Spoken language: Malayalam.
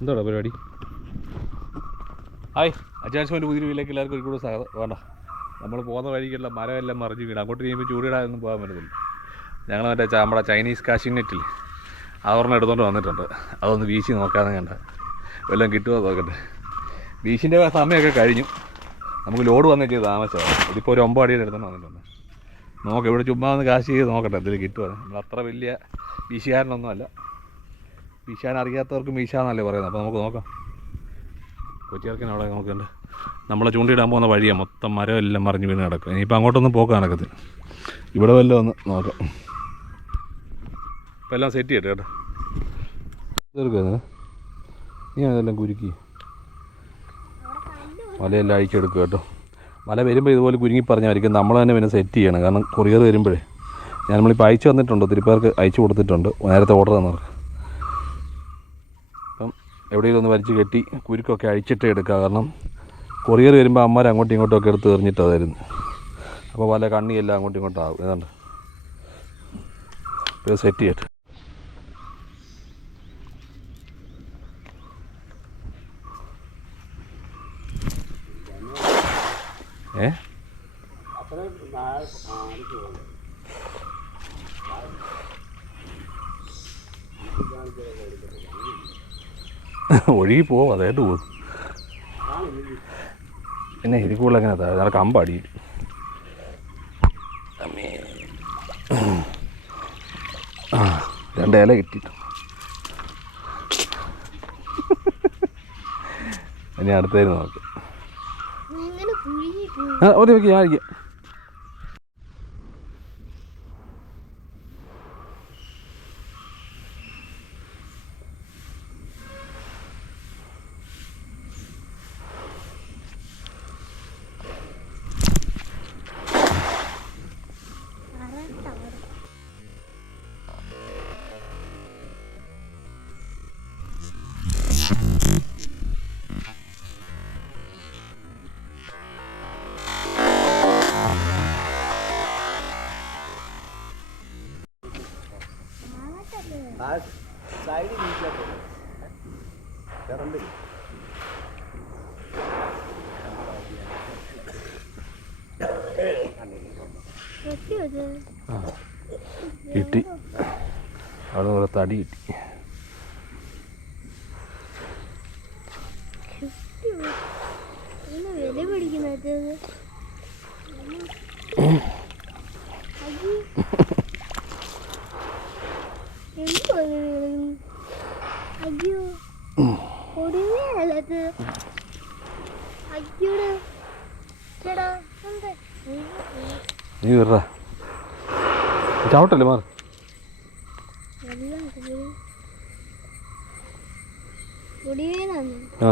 എന്താടാ പരിപാടി? ഹായ് അജാൻസ്മെന്റ് പുതിയ വീട്ടിലേക്ക് എല്ലാവർക്കും ഒരു കൂടെ സ്വാഗതം. വേണ്ട നമ്മൾ പോകുന്ന വഴിക്കുള്ള മരമെല്ലാം മറിഞ്ഞ് വീണ്. അങ്ങോട്ട് ചെയ്യുമ്പോൾ ചൂടിടാനൊന്നും പോകാൻ പറ്റത്തില്ല. ഞങ്ങൾ മറ്റേ നമ്മുടെ ചൈനീസ് കാശിങ് നെറ്റിൽ അവർണം എടുത്തുകൊണ്ട് വന്നിട്ടുണ്ട്. അതൊന്ന് വീശി നോക്കാതെ കണ്ട. വല്ലതും കിട്ടുമോ നോക്കട്ടെ. വീശിന്റെ സമയമൊക്കെ കഴിഞ്ഞു. നമുക്ക് ലോഡ് വന്നിട്ട് താമസമാണ് ഇതിപ്പോൾ ഒരു ഒമ്പത് അടിയുടെ എടുത്തുകൊണ്ട് വന്നിട്ടുണ്ട്. നോക്കാം ഇവിടെ ചുമ്മാ ഒന്ന് കാശ് ചെയ്ത് നോക്കട്ടെ എന്തെങ്കിലും കിട്ടുമോ നമ്മൾ അത്ര വലിയ വീശുകാരനൊന്നും അല്ല അറിയാത്തവർക്ക് മീശ എന്നല്ലേ പറയുന്നത്. അപ്പോൾ നമുക്ക് നോക്കാം. കൊച്ചിയാർക്കിന് അവിടെ നോക്കുന്നുണ്ട് നമ്മളെ ചൂണ്ടിയിടാൻ പോകുന്ന വഴിയാണ് മൊത്തം മരം എല്ലാം മറിഞ്ഞ് വീണ് കിടക്കും ഇനിയിപ്പോൾ അങ്ങോട്ടൊന്നും പോക്കാൻ നടക്കത്തില്ല. ഇവിടെ വല്ലതും ഒന്ന് നോക്കാം. ഇപ്പം എല്ലാം സെറ്റ് ചെയ്യട്ടെ കേട്ടോ. തീർക്കുന്നത് നീ അതെല്ലാം കുരുക്കി. വലയെല്ലാം അഴിച്ചെടുക്കുക കേട്ടോ. വല വരുമ്പോൾ ഇതുപോലെ കുരുങ്ങി പറഞ്ഞായിരിക്കും നമ്മൾ തന്നെ പിന്നെ സെറ്റ് ചെയ്യണം. കാരണം കൊറിയർ വരുമ്പോഴേ. ഞാൻ നമ്മളിപ്പോൾ അയച്ചു തന്നിട്ടുണ്ട് ഒത്തിരി പേർക്ക് അയച്ചു കൊടുത്തിട്ടുണ്ട്. നേരത്തെ ഓർഡർ തന്നവർക്ക്. എവിടെയെങ്കിലും ഒന്ന് വലിച്ച് കെട്ടി കുരുക്കൊക്കെ അഴിച്ചിട്ട് എടുക്കുക കാരണം കൊറിയർ വരുമ്പോൾ അമ്മമാർ അങ്ങോട്ടും ഇങ്ങോട്ടും ഒക്കെ എടുത്ത് എറിഞ്ഞിട്ടതായിരുന്നു. അപ്പോൾ പല കണ്ണിയെല്ലാം അങ്ങോട്ടും ഇങ്ങോട്ടും ആവും. ഏതാണ്ട്. ഇപ്പോൾ സെറ്റ് ചെയ്യട്ടെ. ഏ? ഒഴുകി പോവും അതായിട്ട് പോകും പിന്നെ ഇത് കൂടുതൽ എങ്ങനെ താഴെ കമ്പടി. ആ രണ്ട് ഇല കിട്ടിയിട്ടു ഇനി അടുത്തായിരുന്നു നോക്ക്. ഓക്കെ ഓക്കെ ഞാൻ അടിക്കാം പറ്റിയത് ആ കിട്ടി. അവിടെ നിന്ന് തടി കിട്ടി. വില പിടിക്കുന്നത് എന്തോ അയ്യോ. ഒടുവേലത് അയ്യോടാ. ചേടാ എന്താ? നീ വരാ ചവിട്ടല്ലേ മാറി? എല്ലാം ഒടിവേലാണ് ആ.